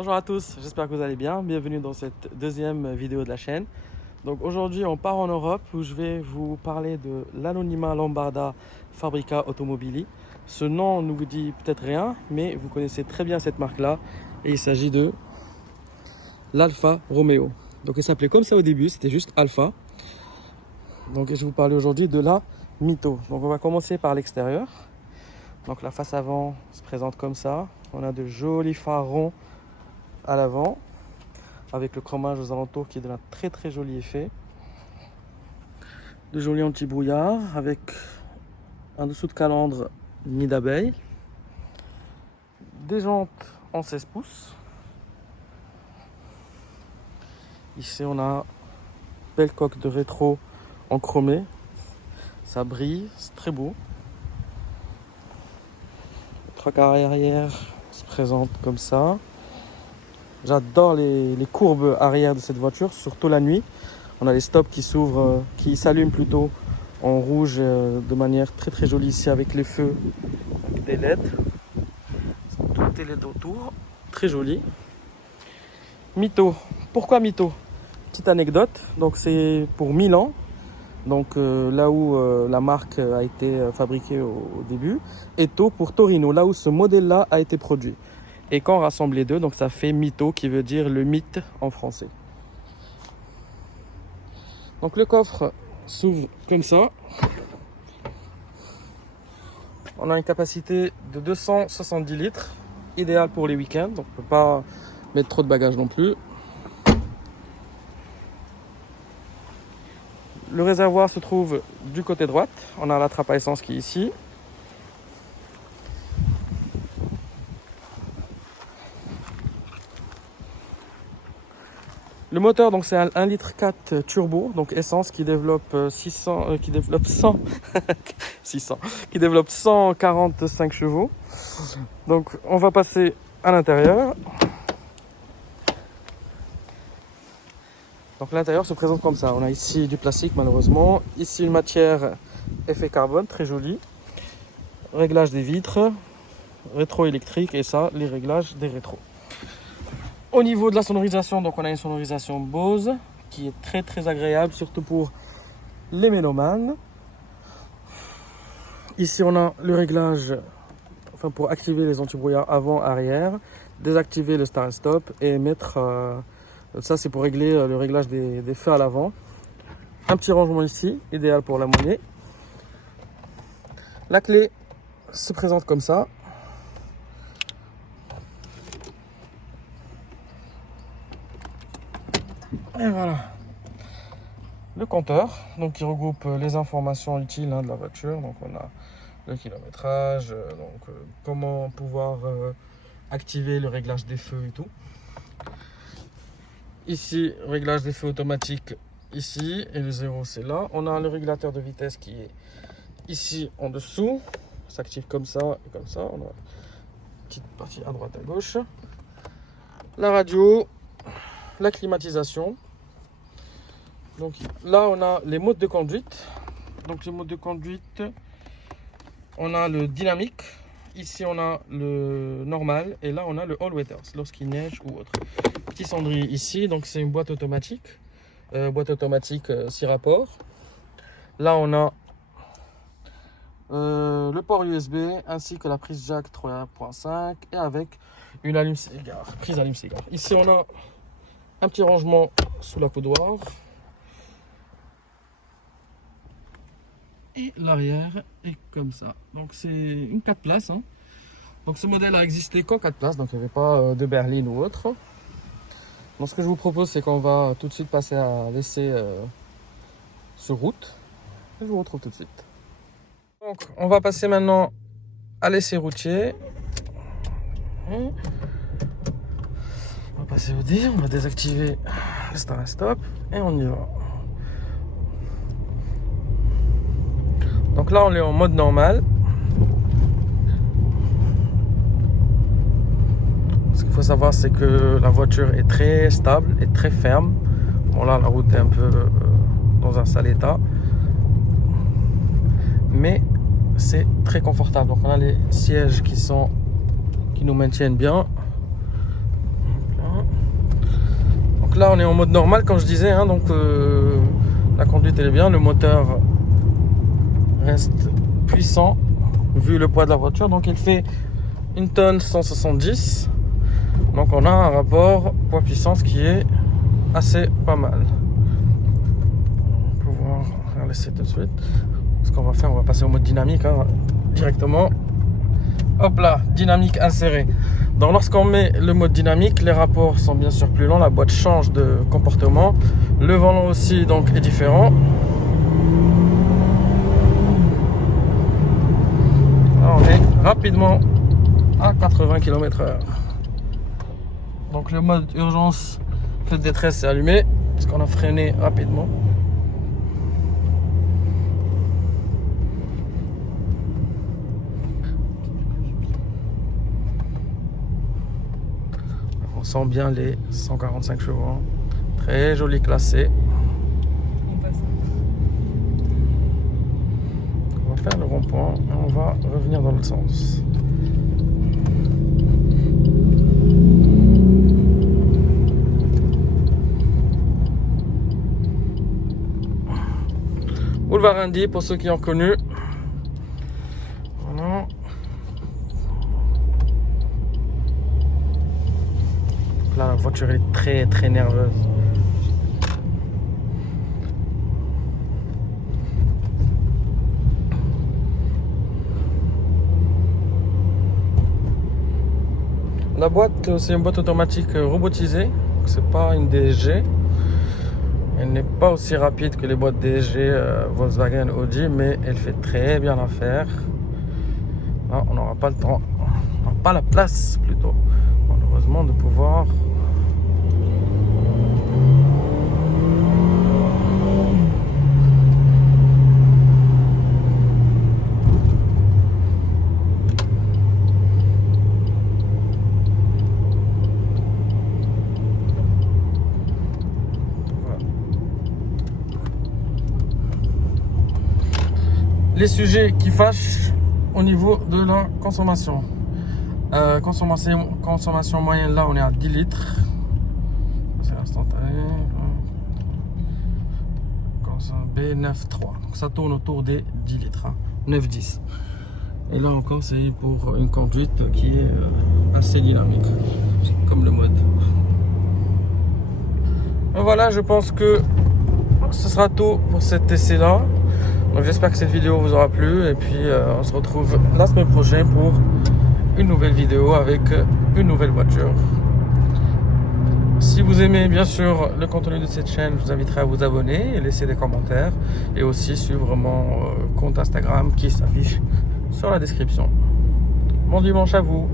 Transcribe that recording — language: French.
Bonjour à tous, j'espère que vous allez bien. Bienvenue dans cette deuxième vidéo de la chaîne. Donc aujourd'hui on part en Europe où je vais vous parler de l'Anonima Lombarda Fabrica Automobili. Ce nom ne vous dit peut-être rien, mais vous connaissez très bien cette marque-là. Et il s'agit de l'Alfa Romeo. Donc elle s'appelait comme ça au début, c'était juste Alfa. Donc je vais vous parler aujourd'hui de la Mito. Donc on va commencer par l'extérieur. Donc la face avant se présente comme ça. On a de jolis phares ronds à l'avant avec le chromage aux alentours qui donne un très joli effet. De jolis anti-brouillard avec un dessous de calandre nid d'abeille. Des jantes en 16 pouces. Ici on a belle coque de rétro en chromé. Ça brille, c'est très beau. Le trois quarts arrière se présente comme ça. J'adore les courbes arrière de cette voiture, surtout la nuit. On a les stops qui s'ouvrent, qui s'allument plutôt en rouge de manière très jolie ici avec les feux, avec des LED. Tout est LED autour, très joli. Mito, pourquoi Mito? Petite anecdote, donc c'est pour Milan, donc là où la marque a été fabriquée au début, et To pour Torino, là où ce modèle-là a été produit. Et quand on rassemble les deux, donc ça fait Mito qui veut dire le mythe en français. Donc le coffre s'ouvre comme ça. On a une capacité de 270 litres, idéal pour les week-ends, donc on ne peut pas mettre trop de bagages non plus. Le réservoir se trouve du côté droite. On a la trappe à essence qui est ici. Le moteur, donc c'est un 1,4 litre turbo, donc essence qui développe 145 chevaux. Donc on va passer à l'intérieur. Donc l'intérieur se présente comme ça. On a ici du plastique malheureusement. Ici une matière effet carbone très jolie. Réglage des vitres, rétro électrique et ça, les réglages des rétros. Au niveau de la sonorisation, donc on a une sonorisation Bose qui est très agréable, surtout pour les mélomanes. Ici on a le réglage, enfin pour activer les anti-brouillards avant-arrière, désactiver le start stop et mettre, ça c'est pour régler le réglage des feux à l'avant. Un petit rangement ici, idéal pour la monnaie. La clé se présente comme ça. Et voilà le compteur, donc qui regroupe les informations utiles de la voiture. Donc on a le kilométrage, comment pouvoir activer le réglage des feux et tout. Ici, réglage des feux automatique ici et le 0 c'est là. On a le régulateur de vitesse qui est ici en dessous, s'active comme ça et comme ça. On a une petite partie à droite à gauche. La radio, la climatisation. Donc là on a les modes de conduite. Donc les modes de conduite, on a le dynamique. Ici on a le normal et là on a le all weather lorsqu'il neige ou autre. Petit cendrier ici, donc c'est une boîte automatique. 6 rapports. Là on a le port USB ainsi que la prise jack 3.5 et avec une allume-cigare, prise allume-cigare. Ici on a un petit rangement sous la coudoir. Et l'arrière est comme ça. Donc c'est une 4 places. Donc ce modèle a existé qu'en 4 places, donc il n'y avait pas de berline ou autre. Donc ce que je vous propose, c'est qu'on va tout de suite passer à l'essai sur route. Et je vous retrouve tout de suite. Donc on va passer maintenant à l'essai routier. On va passer au D, on va désactiver le start stop et on y va. Donc là on est en mode normal. Ce qu'il faut savoir, c'est que la voiture est très stable et très ferme. Bon là la route est un peu dans un sale état, mais c'est très confortable. Donc on a les sièges qui nous maintiennent bien. là on est en mode normal comme je disais, hein, donc la conduite elle est bien, le moteur reste puissant vu le poids de la voiture, donc il fait 1 tonne 170, donc on a un rapport poids-puissance qui est assez pas mal. On va pouvoir faire l'essai tout de suite. Ce qu'on va faire, on va passer au mode dynamique, hein, directement. Hop là, dynamique insérée. Donc lorsqu'on met le mode dynamique, les rapports sont bien sûr plus lents, la boîte change de comportement, le volant aussi donc est différent. Là, on est rapidement à 80 km/h. Donc le mode urgence, feu de détresse est allumé parce qu'on a freiné rapidement. On sent bien les 145 chevaux. Très joli classé. On va faire le rond-point et on va revenir dans l'autre sens. Boulevard Indy pour ceux qui ont connu. Voilà. Là, la voiture est très très nerveuse. La boîte, c'est une boîte automatique robotisée. C'est pas une DSG. Elle n'est pas aussi rapide que les boîtes DSG Volkswagen, Audi, mais elle fait très bien l'affaire. Là, on n'aura pas le temps, on n'aura pas la place plutôt, malheureusement, de pouvoir. Les sujets qui fâchent au niveau de la consommation. Consommation moyenne, là on est à 10 litres. C'est instantané. B9.3. Donc ça tourne autour des 10 litres. Hein. 9-10. Et là encore c'est pour une conduite qui est assez dynamique. Comme le mode. Et voilà, je pense que ce sera tout pour cet essai là. Donc j'espère que cette vidéo vous aura plu et puis on se retrouve la semaine prochaine pour une nouvelle vidéo avec une nouvelle voiture. Si vous aimez bien sûr le contenu de cette chaîne, je vous inviterai à vous abonner et laisser des commentaires et aussi suivre mon compte Instagram qui s'affiche sur la description. Bon dimanche à vous.